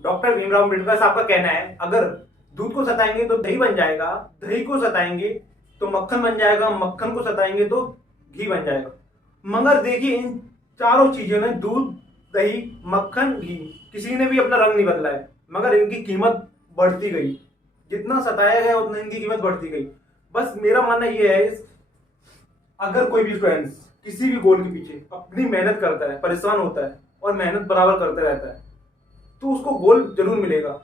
Doctor Bhimrao Ambedkar साहब का कहना है, अगर दूध को सताएंगे तो दही बन जाएगा, दही को सताएंगे तो मक्खन बन जाएगा, मक्खन को सताएंगे तो घी बन जाएगा। मगर देखिए, इन चारों चीजों ने, दूध, दही, मक्खन, घी, किसी ने भी अपना रंग नहीं बदला है, मगर इनकी कीमत बढ़ती गई। जितना सताया गया उतना इनकी कीमत बढ़ती गई। बस मेरा मानना यह है, अगर कोई भी स्टूडेंट किसी भी गोल के पीछे अपनी मेहनत करता है, परेशान होता है और मेहनत बराबर करते रहता है, तो उसको गोल जरूर मिलेगा।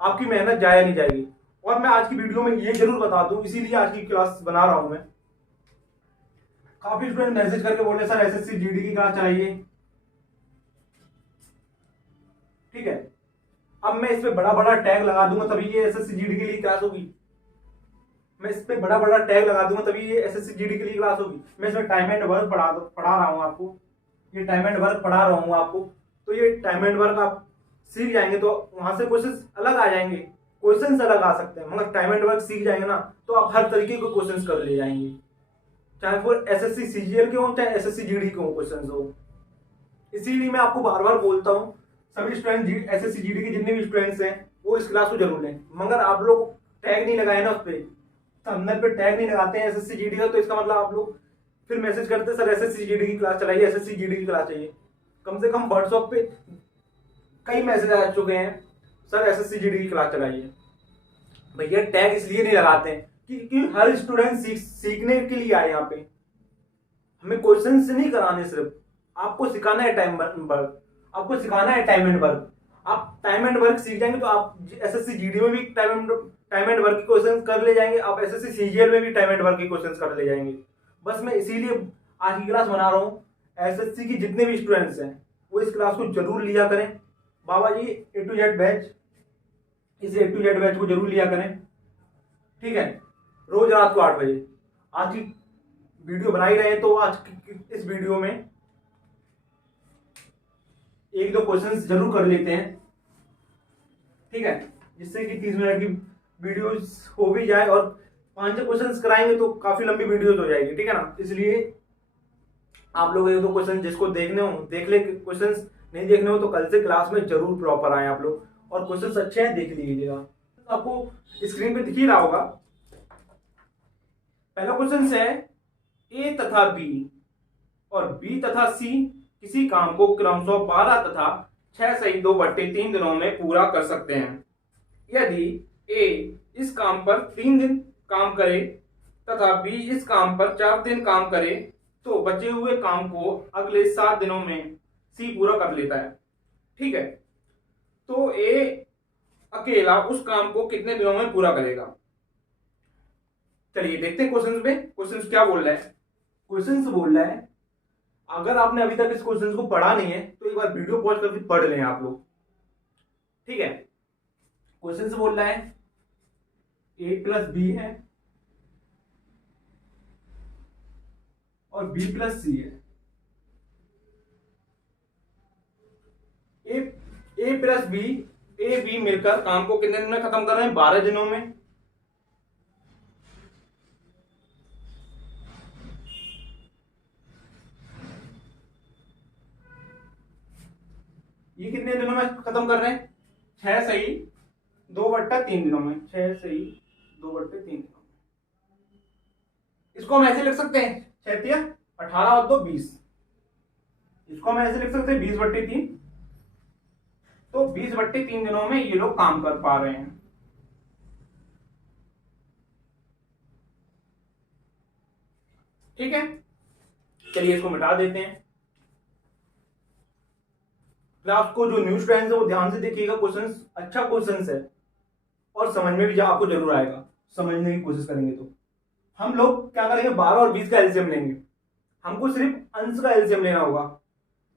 आपकी मेहनत जाया नहीं जाएगी। और मैं आज की वीडियो में ये जरूर बता दूं, इसीलिए आज की क्लास बना रहा हूं मैं। काफी स्टूडेंट मैसेज करके बोले सर एसएससी जीडी की क्लास चाहिए, ठीक है। अब मैं इस पे बड़ा बड़ा टैग लगा दूंगा तभी ये एसएससी जीडी के लिए क्लास होगी। मैं इस पे बड़ा बड़ा टैग लगा दूंगा तभी ये एसएससी जीडी के लिए क्लास होगी। मैं इसमें टाइम एंड वर्क पढ़ा रहा हूँ आपको। ये टाइम एंड वर्क पढ़ा रहा हूँ आपको, तो ये टाइम एंड वर्क आप सीख जाएंगे तो वहां से क्वेश्चंस अलग आ जाएंगे। क्वेश्चंस अलग आ सकते हैं, मगर टाइम एंड वर्क सीख जाएंगे ना तो आप हर तरीके के क्वेश्चंस कर ले जाएंगे, चाहे वो एसएससी सीजीएल के हो चाहे एसएससी जीडी के हो क्वेश्चंस हो। इसीलिए मैं आपको बार बार बोलता हूँ, सभी स्टूडेंट एसएससी जीडी के जितने भी स्टूडेंट्स हैं वो इस क्लास को जरूर लें। मगर आप लोग टैग नहीं लगाए ना उस पर, थंबनेल पे टैग नहीं लगाते हैं एसएससी जीडी का, तो इसका मतलब आप लोग फिर मैसेज करते सर एसएससी जीडी की क्लास चलाइए, एसएससी जीडी की क्लास चाहिए। कम से कम व्हाट्सएप पे कई मैसेज आ चुके हैं, सर एसएससी जीडी की क्लास चलाइए। भैया टैग इसलिए नहीं लगाते हैं कि हर स्टूडेंट सीखने के लिए आए यहाँ पे। हमें क्वेश्चन से नहीं कराने, सिर्फ आपको सिखाना है टाइम वर्क, आपको सिखाना है टाइम एंड वर्क। आप टाइम एंड वर्क सीख जाएंगे तो आप एसएससी जीडी में भी टाइम एंड वर्क के क्वेश्चन कर ले जाएंगे, आप एसएससी सीजीएल में भी टाइम एंड वर्क के क्वेश्चन कर ले जाएंगे। बस मैं इसीलिए आज की क्लास बना रहा हूँ। एसएससी की जितने भी स्टूडेंट्स हैं वो इस क्लास को जरूर लिया करें। बाबा जी ए टू जेड बैच, इस ए टू जेड बैच को जरूर लिया करें, ठीक है। रोज रात को 8 बजे आज की वीडियो बना ही रहे हैं, तो आज इस वीडियो में एक दो क्वेश्चंस जरूर कर लेते हैं, ठीक है, जिससे कि 30 मिनट की वीडियोस हो भी जाए। और 5 क्वेश्चंस कराएंगे तो काफी लंबी वीडियोस हो जाएगी, ठीक है ना। इसलिए आप लोग एक दो क्वेश्चन जिसको देखने हो देख ले, क्वेश्चंस नहीं देखने हो तो कल से क्लास में जरूर प्रॉपर आए आप लोग, और क्वेश्चंस अच्छे हैं देख लीजिएगा। आपको स्क्रीन पे दिख ही रहा होगा। पहला क्वेश्चन है, ए तथा बी और बी तथा सी किसी काम को क्रमशः 12 तथा 6 सही 2/3 दिनों में पूरा कर सकते हैं। यदि ए इस काम पर 3 दिन काम करे तथा बी इस काम पर 4 दिन काम करे तो बचे हुए काम को अगले 7 दिनों में सी पूरा कर लेता है, ठीक है। तो ए अकेला उस काम को कितने दिनों में पूरा करेगा। चलिए देखते हैं क्वेश्चन पे, क्वेश्चन क्या बोल रहा है। क्वेश्चन बोल रहा है, अगर आपने अभी तक इस क्वेश्चन को पढ़ा नहीं है तो एक बार वीडियो पॉज करके पढ़ लें आप लोग, ठीक है। क्वेश्चन बोल रहा है ए प्लस बी है और बी प्लस सी है। ए प्लस बी, ए बी मिलकर काम को कितने दिन में खत्म कर रहे हैं, 12 दिनों में। ये कितने दिनों में खत्म कर रहे हैं, 6 सही 2/3 दिनों में, 6 सही 2/3 दिनों में। इसको हम ऐसे लिख सकते हैं, 6 18 और 2 20। इसको हम ऐसे लिख सकते हैं 20/3। तो 20/3 दिनों में ये लोग काम कर पा रहे हैं, ठीक है। चलिए इसको मिटा देते हैं। क्लास को जो न्यू स्टूडेंट्स है वो ध्यान से देखिएगा, क्वेश्चन अच्छा क्वेश्चन है और समझ में भी आपको जरूर आएगा, समझने की कोशिश करेंगे तो। हम लोग क्या करेंगे, 12 और 20 का एलसीएम लेंगे। हमको सिर्फ अंश का एलसीएम लेना होगा।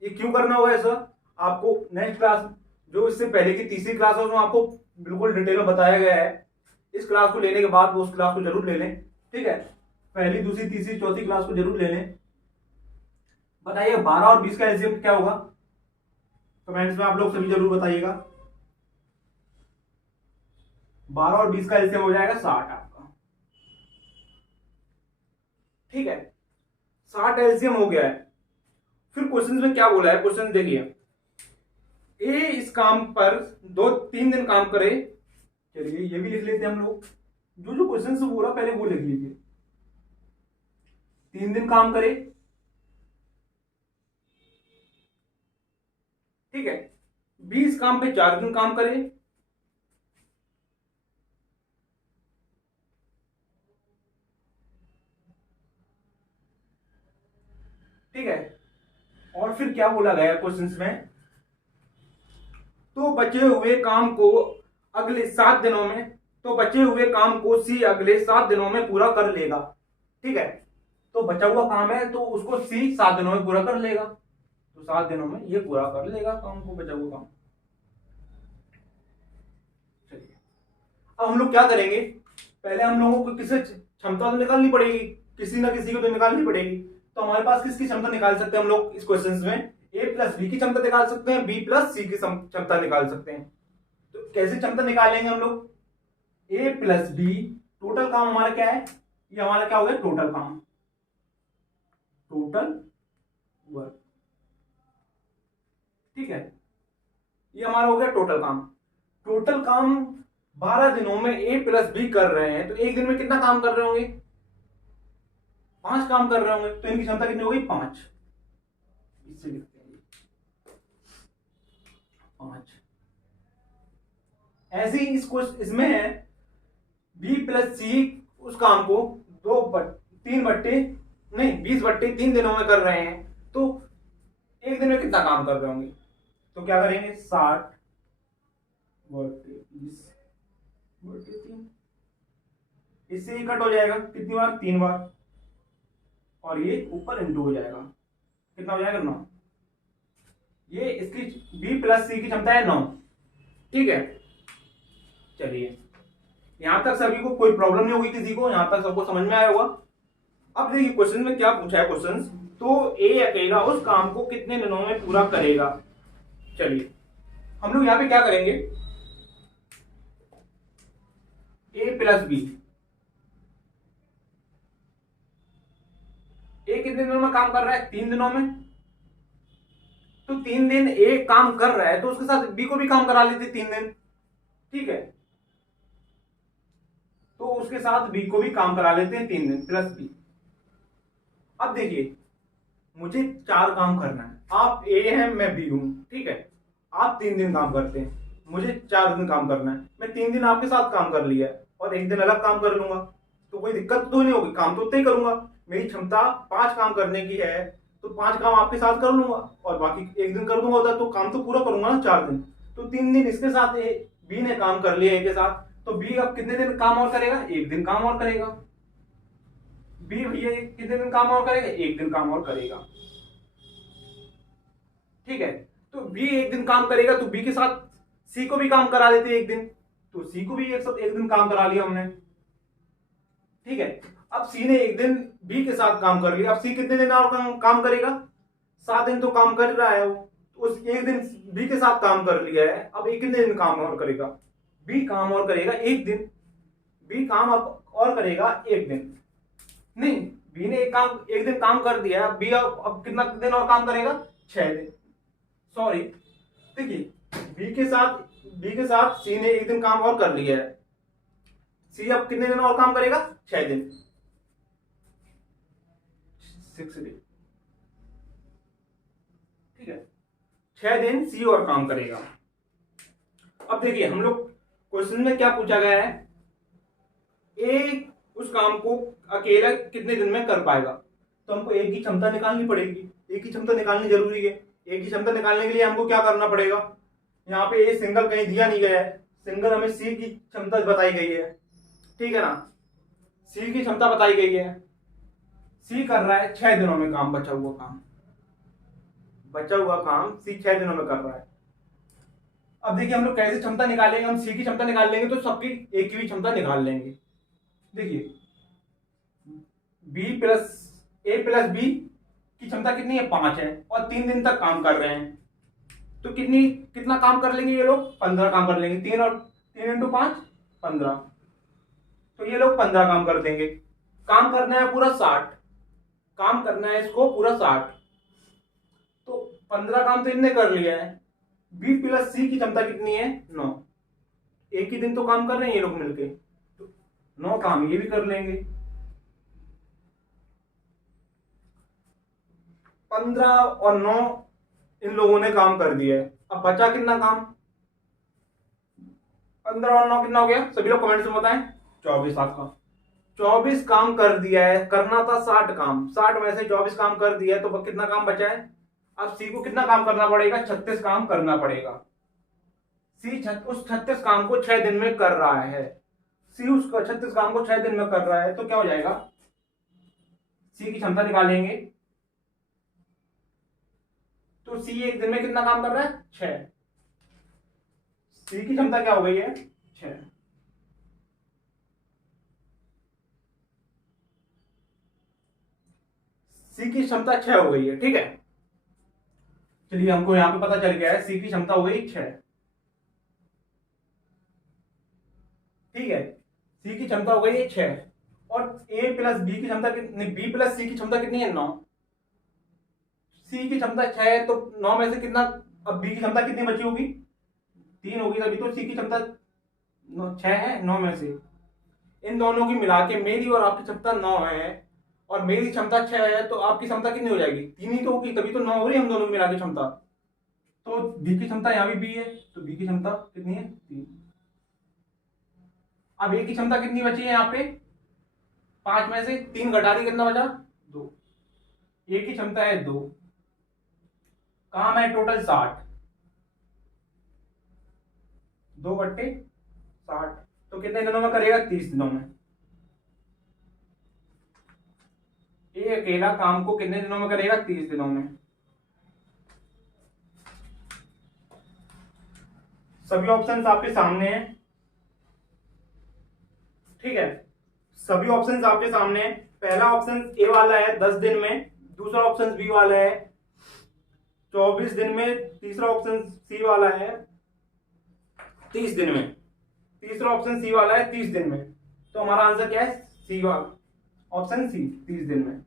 ये क्यों करना होगा ऐसा, आपको नेक्स्ट क्लास जो इससे पहले की तीसरी क्लास है उसमें आपको बिल्कुल डिटेल में बताया गया है। इस क्लास को लेने के बाद उस क्लास को जरूर ले लें, ठीक है। पहली दूसरी तीसरी चौथी क्लास को जरूर ले लें। बताइए 12 और 20 का एलसीएम क्या होगा, कमेंट्स में आप लोग सभी जरूर बताइएगा। 12 और 20 का एलसीएम हो जाएगा 60 आपका, ठीक है। 60 एलसीएम हो गया है। फिर क्वेश्चन में क्या बोला है, क्वेश्चन देखिए, ए इस काम पर 2-3 दिन काम करे। चलिए ये भी लिख लेते हैं हम लोग, जो जो क्वेश्चन से बोला पहले वो लिख लीजिए। 3 दिन काम करे, ठीक है। बी इस काम पे 4 दिन काम करे, ठीक है। और फिर क्या बोला गया क्वेश्चंस में, तो बचे हुए काम को अगले 7 दिनों में, तो बचे हुए काम को सी अगले 7 दिनों में पूरा कर लेगा, ठीक है। तो बचा हुआ काम है तो उसको सी 7 दिनों में पूरा कर लेगा, तो 7 दिनों में ये पूरा कर लेगा काम को, बचा हुआ काम। चलिए अब हम लोग क्या करेंगे, पहले हम लोगों को किसी क्षमता तो निकालनी पड़ेगी, किसी ना किसी को तो निकालनी पड़ेगी। तो हमारे पास किसकी क्षमता निकाल सकते हैं हम लोग इस क्वेश्चन में, ए प्लस बी की क्षमता निकाल सकते हैं, बी प्लस सी की क्षमता निकाल सकते हैं। तो कैसे क्षमता निकालेंगे हम लोग, ए प्लस बी, टोटल काम हमारा क्या है, ये हमारा क्या हो गया टोटल काम, टोटल वर्क, ठीक है। ये हमारा हो गया टोटल काम। टोटल काम 12 दिनों में ए प्लस बी कर रहे हैं, तो एक दिन में कितना काम कर रहे होंगे, 5 काम कर रहे होंगे, तो इनकी क्षमता कितनी होगी 5, इससे लिखते हैं 5। ऐसे ही इसमें है बी प्लस सी उस काम को 20/3 दिनों में कर रहे हैं, तो एक दिन में कितना काम कर रहे होंगे, तो क्या करेंगे 60/20/3, इससे ही कट हो जाएगा, कितनी बार 3 बार, और ये ऊपर इंटू हो जाएगा, कितना हो जाएगा 9। ये इसकी बी प्लस सी की क्षमता है 9, ठीक है। चलिए यहां तक सभी को कोई प्रॉब्लम नहीं होगी, किसी को यहां तक सबको समझ में आया होगा। अब देखिए क्वेश्चन में क्या पूछा है, क्वेश्चन तो ए अकेला उस काम को कितने दिनों में पूरा करेगा। चलिए हम लोग यहां पे क्या करेंगे, ए प्लस बी, ए कितने दिनों में काम कर रहा है 3 दिनों में, तो 3 दिन ए काम कर रहा है तो उसके साथ बी को भी काम करा लेते 3 दिन, ठीक है। तो उसके साथ बी को भी काम करा लेते हैं 3 दिन प्लस बी। अब देखिए मुझे 4 काम करना है, आप ए हैं मैं बी हूं, ठीक है। आप 3 दिन काम करते हैं, मुझे 4 दिन काम करना है, मैं 3 दिन आपके साथ काम कर लिया और एक दिन अलग काम कर लूंगा, तो कोई दिक्कत तो नहीं होगी, काम तो उतना ही करूंगा। मेरी क्षमता 5 काम करने की है, तो 5 काम आपके साथ कर लूंगा और बाकी एक दिन कर दूंगा उधर, तो काम तो पूरा करूंगा ना 4 दिन। तो 3 दिन इसके साथ बी ने काम कर लिया ए के साथ, तो बी अब कितने दिन काम और करेगा, एक दिन काम और करेगा। बी भैया कितने दिन काम और करेगा, एक दिन काम और करेगा, ठीक है। तो बी एक दिन काम करेगा, तो बी के साथ सी को भी काम करा लेते एक दिन, तो सी को भी एक साथ एक दिन काम करा लिया हमने, ठीक है। अब सी ने एक दिन बी के साथ काम कर लिया, अब सी कितने दिन और काम करेगा, 7 दिन तो काम कर रहा है वो, उस एक दिन बी के साथ काम कर लिया है, अब एक कितने दिन काम और करेगा, बी काम और करेगा एक दिन, बी काम अब और करेगा एक दिन, नहीं बी ने एक दिन काम कर दिया, बी अब कितना दिन और काम करेगा 6 दिन, सॉरी देखिए बी के साथ सी ने एक दिन काम और कर लिया है, सी अब कितने दिन और काम करेगा 6 दिन, 6 दिन, ठीक है। 6 दिन सी और काम करेगा। अब देखिए हम लोग क्वेश्चन में क्या पूछा गया है, ए उस काम को अकेला कितने दिन में कर पाएगा, तो हमको ए की क्षमता निकालनी पड़ेगी, ए की क्षमता निकालनी जरूरी है। ए की क्षमता निकालने के लिए हमको क्या करना पड़ेगा, यहाँ पे ए सिंगल कहीं दिया नहीं गया है, सिंगल हमें सी की क्षमता बताई गई है, ठीक है ना, सी की क्षमता बताई गई है। सी कर रहा है 6 दिनों में काम, बचा हुआ काम सी 6 दिनों में कर रहा है। अब देखिए हम लोग कैसे क्षमता निकालेंगे, हम सी की क्षमता निकाल लेंगे तो सबकी ए की भी क्षमता निकाल लेंगे। देखिए ए प्लस बी की क्षमता कितनी है 5 है, और 3 दिन तक काम कर रहे हैं, तो कितना काम कर लेंगे ये लोग 15 काम कर लेंगे, 3 × 5 15, तो ये लोग 15 काम कर देंगे। काम करना है पूरा 60, काम करना है इसको पूरा 60, तो 15 काम तो इनने कर लिया है, बी प्लस सी की क्षमता कितनी है? 9। एक ही दिन तो काम कर रहे हैं ये लोग मिलके, तो 9 काम ये भी कर लेंगे। 15 और 9 इन लोगों ने काम कर दिया है। अब बचा कितना काम? 15 और 9 कितना हो गया? सभी लोग कमेंट्स में बताएं। 24 आपका। 24 काम कर दिया है, करना था 60 काम, 60 में से 24 काम कर दिया है, तो कितना काम बचा है? अब सी को कितना काम करना पड़ेगा? 36 काम करना पड़ेगा। सी उस 36 काम को 6 दिन में कर रहा है। सी उसका 36 काम को 6 दिन में कर रहा है, तो क्या हो जाएगा? सी की क्षमता निकालेंगे, तो सी एक दिन में कितना काम कर रहा है? 6। सी की क्षमता क्या हो गई है? 6। सी की क्षमता 6 हो गई है, ठीक है। चलिए हमको यहां पे पता चल गया है सी की क्षमता हो गई 6। ठीक है, सी की क्षमता हो गई है 6। और ए प्लस बी की क्षमता कितनी? बी प्लस सी की क्षमता कितनी है? 9। सी की क्षमता 6 है, तो 9 में से कितना? अब बी की क्षमता कितनी बची होगी? 3 होगी, तभी तो सी की क्षमता 6 है 9 में से। इन दोनों की मिला के मेरी और आपकी क्षमता 9 है, और मेरी क्षमता 6 है, तो आपकी क्षमता कितनी हो जाएगी? 3 ही तो होगी, तभी तो 9 हो रही है हम दोनों की मिला के क्षमता। तो बी की क्षमता यहाँ भी बी है, तो बी की क्षमता कितनी है? 3। अब ए की क्षमता कितनी बची है यहाँ पे? 5 में से 3 घटा दी, कितना बचा? 2। ए की क्षमता है 2, काम है टोटल 60, 2 बट्टे 60, तो कितने दिनों में करेगा? 30 दिनों में। ये अकेला काम को कितने दिनों में करेगा? 30 दिनों में। सभी ऑप्शंस आपके सामने हैं, ठीक है। सभी ऑप्शंस आपके सामने हैं। पहला ऑप्शन ए वाला है 10 दिन में, दूसरा ऑप्शन बी वाला है 24 दिन में, तीसरा ऑप्शन सी वाला है 30 दिन में, तीसरा ऑप्शन सी वाला है 30 दिन में। तो हमारा आंसर क्या है? सी वाला, ऑप्शन सी, 30 दिन में।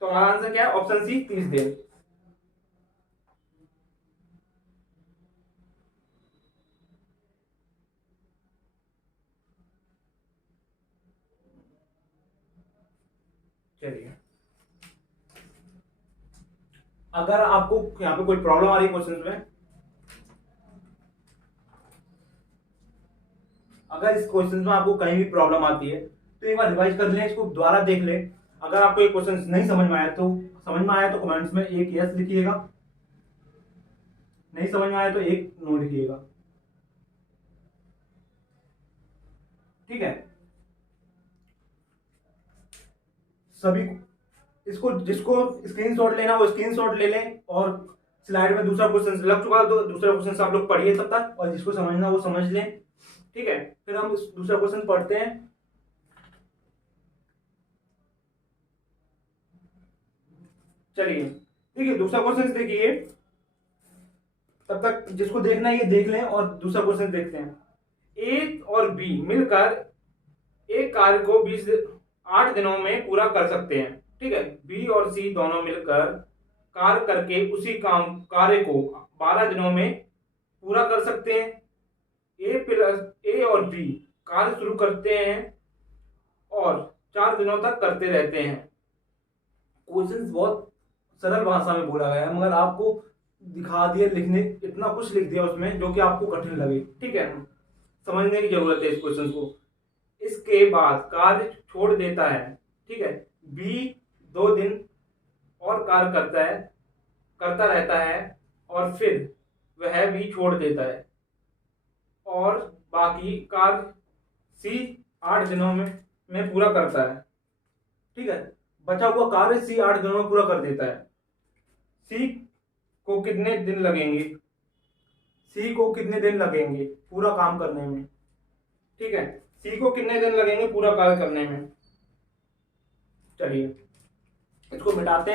तो हमारा आंसर क्या है? ऑप्शन सी, 30 दिन। चलिए, अगर आपको यहाँ पे कोई प्रॉब्लम आ रही है क्वेश्चन में, अगर इस क्वेश्चन में आपको कहीं भी प्रॉब्लम आती है, तो एक बार रिवाइज कर लें, इसको दोबारा देख लें। अगर आपको ये क्वेश्चन नहीं समझ में आया तो कमेंट्स में एक यस लिखिएगा, नहीं समझ में आया तो एक नो लिखिएगा, ठीक है। सभी इसको, जिसको स्क्रीनशॉट लेना वो स्क्रीनशॉट ले लें, और स्लाइड में दूसरा क्वेश्चन लग चुका है तो दूसरा क्वेश्चन आप लोग पढ़िए तब तक, और जिसको समझना वो समझ लें, ठीक है। फिर हम दूसरा क्वेश्चन पढ़ते हैं। चलिए, ठीक है, दूसरा क्वेश्चन देखिए, तब तक जिसको देखना है ये देख लें, और दूसरा क्वेश्चन देखते हैं। ए और बी मिलकर एक कार्य को 8 दिनों में पूरा कर सकते हैं, ठीक है। बी और सी दोनों मिलकर कार्य करके उसी कार्य को 12 दिनों में पूरा कर सकते हैं। ए और बी कार्य शुरू करते हैं और 4 दिनों तक करते रहते हैं। क्वेश्चन बहुत सरल भाषा में बोला गया है, मगर आपको दिखा दिया लिखने, इतना कुछ लिख दिया उसमें जो कि आपको कठिन लगे, ठीक है। समझने की जरूरत है इस क्वेश्चन को। इसके बाद कार्य छोड़ देता है, ठीक है। बी 2 दिन और कार्य करता रहता है, और फिर वह भी छोड़ देता है, और बाकी कार्य सी 8 दिनों में पूरा करता है, ठीक है। बचा हुआ कार्य सी 8 दिनों में पूरा कर देता है। सी को कितने दिन लगेंगे? सी को कितने दिन लगेंगे पूरा काम करने में, ठीक है। सी को कितने दिन लगेंगे पूरा कार्य करने में? चलिए, इसको मिटाते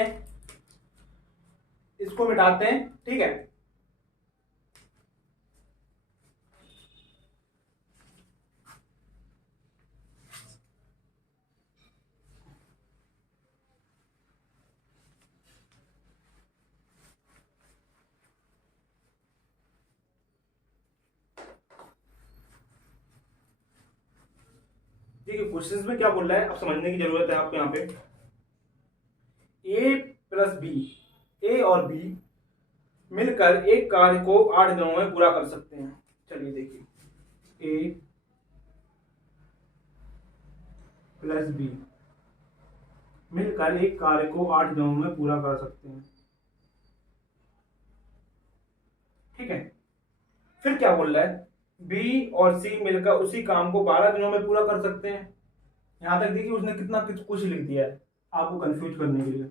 हैं, ठीक है। ठीक है, क्वेश्चन में क्या बोल रहा है अब समझने की जरूरत है आपको। यहाँ पे ए प्लस बी, ए और बी मिलकर एक कार्य को 8 दिनों में पूरा कर सकते हैं। चलिए देखिए, ए प्लस बी मिलकर एक कार्य को 8 दिनों में पूरा कर सकते हैं। ठीक है, फिर क्या बोल रहा है, बी और सी मिलकर उसी काम को 12 दिनों में पूरा कर सकते हैं। यहां तक देखिए उसने कितना कुछ लिख दिया है आपको कंफ्यूज करने के लिए।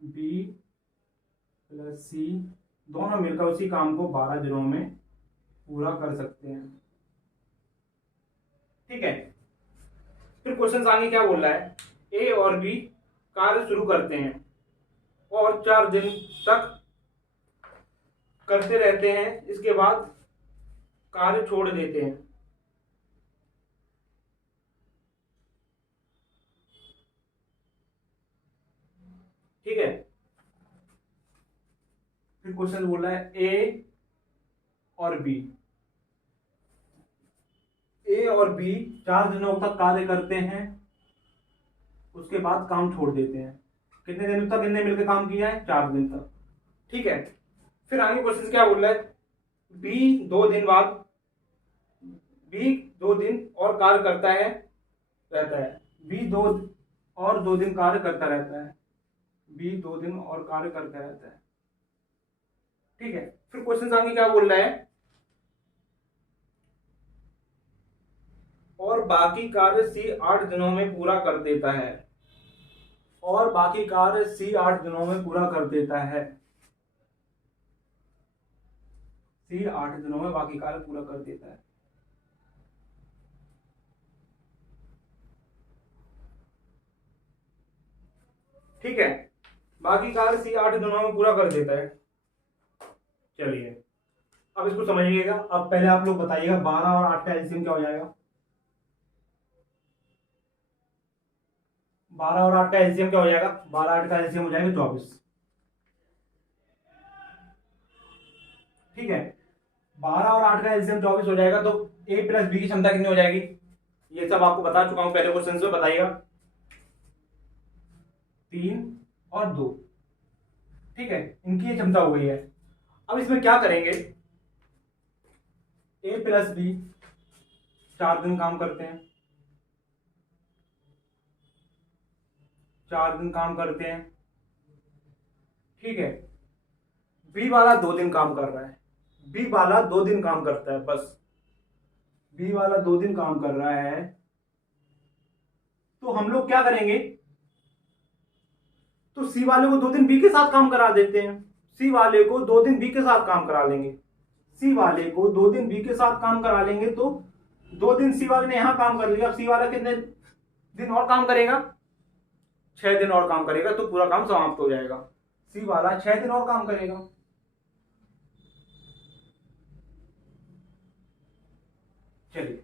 बी प्लस सी दोनों मिलकर उसी काम को 12 दिनों में पूरा कर सकते हैं। ठीक है, फिर क्वेश्चन आगे क्या बोल रहा है, ए और बी कार्य शुरू करते हैं और 4 दिन तक करते रहते हैं, इसके बाद कार्य छोड़ देते हैं। ठीक है, फिर क्वेश्चन बोल रहा है ए और बी, ए और बी 4 दिनों तक कार्य करते हैं, उसके बाद काम छोड़ देते हैं। कितने दिन तक इनने मिलकर काम किया है, 4 दिन तक। ठीक है, फिर आगे क्वेश्चन क्या बोल रहा है, बी 2 दिन बाद, बी 2 दिन और कार्य करता है रहता है, बी 2 दिन कार्य करता रहता है, बी 2 दिन और कार्य करता रहता है। ठीक है, फिर क्वेश्चन आगे क्या बोल रहा है, और बाकी कार्य सी 8 दिनों में पूरा कर देता है, और बाकी कार्य सी 8 दिनों में पूरा कर देता है। सी 8 दिनों में बाकी कार्य पूरा कर देता है। ठीक है, बाकी कार्य सी 8 दिनों में पूरा कर देता है। चलिए अब इसको समझिएगा। अब पहले आप लोग बताइएगा 12 और 8 का एलसीएम क्या हो जाएगा। 12 और 8 का एलसीएम क्या हो जाएगा, 12 8 का एलसीएम हो जाएगा 24। ठीक है, 12 और 8 का एलसीएम 24 हो जाएगा, तो ए प्लस बी की क्षमता कितनी हो जाएगी, ये सब आपको बता चुका हूं पहले क्वेश्चन में, बताइएगा 3 और 2। ठीक है, इनकी ये क्षमता हो गई है। अब इसमें क्या करेंगे, ए प्लस बी 4 दिन काम करते हैं, 4 दिन काम करते हैं। ठीक है, बी वाला 2 दिन काम कर रहा है, बी वाला 2 दिन काम करता है बस, बी वाला 2 दिन काम कर रहा है। तो हम लोग क्या करेंगे, तो सी वाले को 2 दिन बी के साथ काम करा देते हैं, सी वाले को 2 दिन बी के साथ काम करा लेंगे, सी वाले को 2 दिन बी के साथ काम करा लेंगे। तो 2 दिन सी वाले ने यहां काम कर लिया, अब सी वाला कितने दिन और काम करेगा, 6 दिन और काम करेगा, तो पूरा काम समाप्त हो जाएगा। सी वाला 6 दिन और काम करेगा। चलिए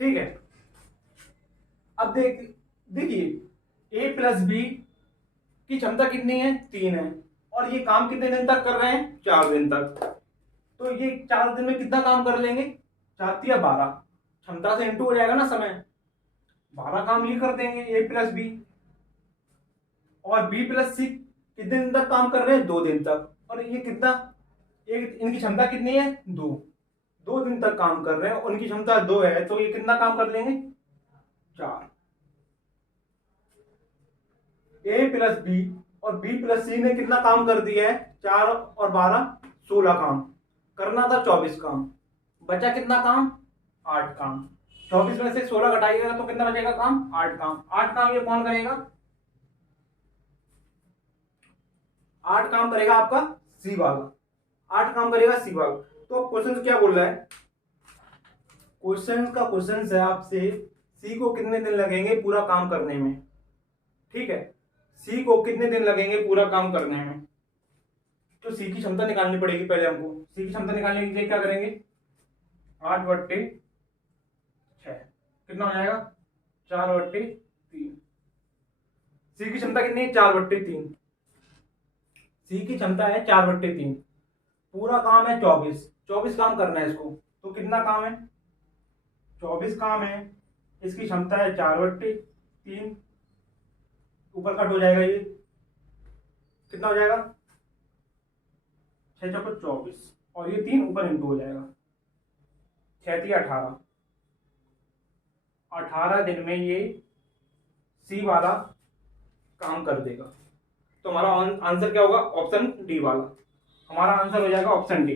ठीक है, अब देखिए ए प्लस बी की क्षमता कितनी है, 3 है, और ये काम कितने दिन तक कर रहे हैं, 4 दिन तक। तो ये 4 दिन में कितना काम कर लेंगे, 4 या 12, क्षमता से इंटू हो जाएगा ना समय, 12 काम ये कर देंगे ए प्लस बी। और बी प्लस सी कितने दिन तक काम कर रहे हैं, 2 दिन तक, और ये कितना, इनकी क्षमता कितनी है, 2 दिन तक काम कर रहे हैं, उनकी क्षमता 2 है, तो ये कितना काम कर लेंगे, 4। ए प्लस बी और बी प्लस सी ने कितना काम कर दिया है, 4 और 12 16 काम, करना था 24 काम, बचा कितना काम, 8 काम। 24 में से 16 घटाइएगा तो कितना बचेगा काम, 8 काम। 8 काम ये कौन करेगा, 8 काम करेगा आपका सी वाला, 8 काम करेगा सी वाला। तो क्वेश्चन क्या बोल रहा है, क्वेश्चन है आपसे सी को कितने दिन लगेंगे पूरा काम करने में। ठीक है, सी को कितने दिन लगेंगे पूरा काम करने में, तो सी की क्षमता निकालनी पड़ेगी पहले हमको। सी की क्षमता निकालने के लिए क्या करेंगे, 8/6 कितना हो जाएगा, 4/3। सी की क्षमता कितनी है, 4/3। सी की क्षमता है 4/3। पूरा काम है 24, 24 काम करना है इसको। तो कितना काम है? 24 काम है। इसकी क्षमता है 4/3, ऊपर कट हो जाएगा, ये कितना हो जाएगा? 6×4 = 24, और ये 3 ऊपर इंटू हो जाएगा, 6×3 = 18। 18 दिन में ये सी वाला काम कर देगा। तो हमारा आंसर क्या होगा? ऑप्शन डी वाला। हमारा आंसर हो जाएगा ऑप्शन डी।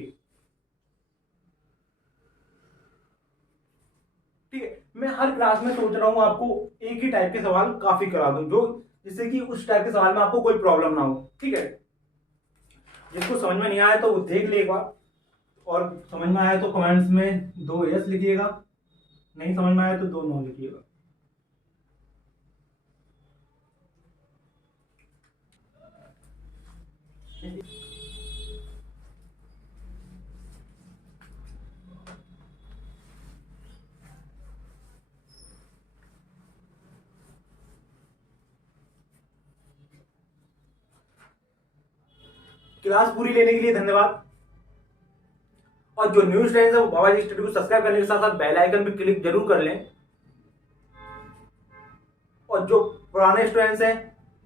ठीक है, मैं हर क्लास में सोच रहा हूं आपको एक ही टाइप के सवाल काफी करा दूं, जो जिससे कि उस टाइप के सवाल में आपको कोई प्रॉब्लम ना हो। ठीक है, जिसको समझ में नहीं आया तो वो देख ले एक बार, और समझ में आया तो कमेंट्स में 2 यस लिखिएगा, नहीं समझ में आया तो 2 नो लिखिएगा। क्लास पूरी लेने के लिए धन्यवाद। और जो न्यू स्टूडेंट्स है वो बाबाजी स्टडी को सब्सक्राइब करने के साथ साथ बेल आइकन पे क्लिक जरूर कर लें। और जो पुराने स्टूडेंट्स हैं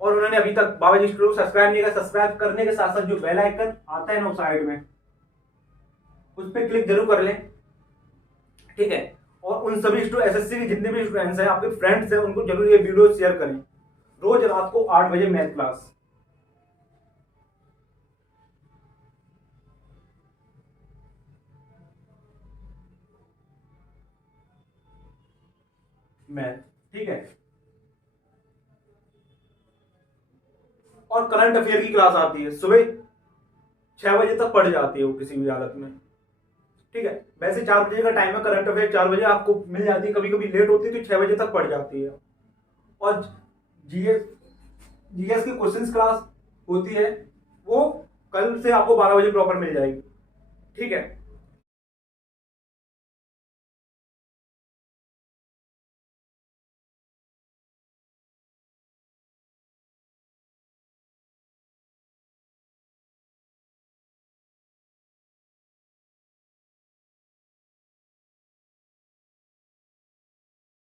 और उन्होंने अभी तक बाबाजी स्टडी को सब्सक्राइब नहीं किया, सब्सक्राइब करने के साथ साथ जो बेल आइकन आता है ना साइड में, उस पर क्लिक जरूर कर लें। ठीक है, और उन सभी एसएससी के जितने भी स्टूडेंट्स हैं, आपके फ्रेंड्स हैं, उनको जरूर ये वीडियो शेयर करें। रोज रात को 8 बजे मैथ क्लास। मैथ, ठीक है, और करंट अफेयर की क्लास आती है सुबह 6 बजे तक पढ़ जाती है वो किसी भी हालत में। ठीक है, वैसे 4 बजे का टाइम है, करंट अफेयर 4 बजे आपको मिल जाती है, कभी कभी लेट होती है तो 6 बजे तक पढ़ जाती है। और जीएस जीएस की क्वेश्चंस क्लास होती है, वो कल से आपको 12 बजे प्रॉपर मिल जाएगी। ठीक है।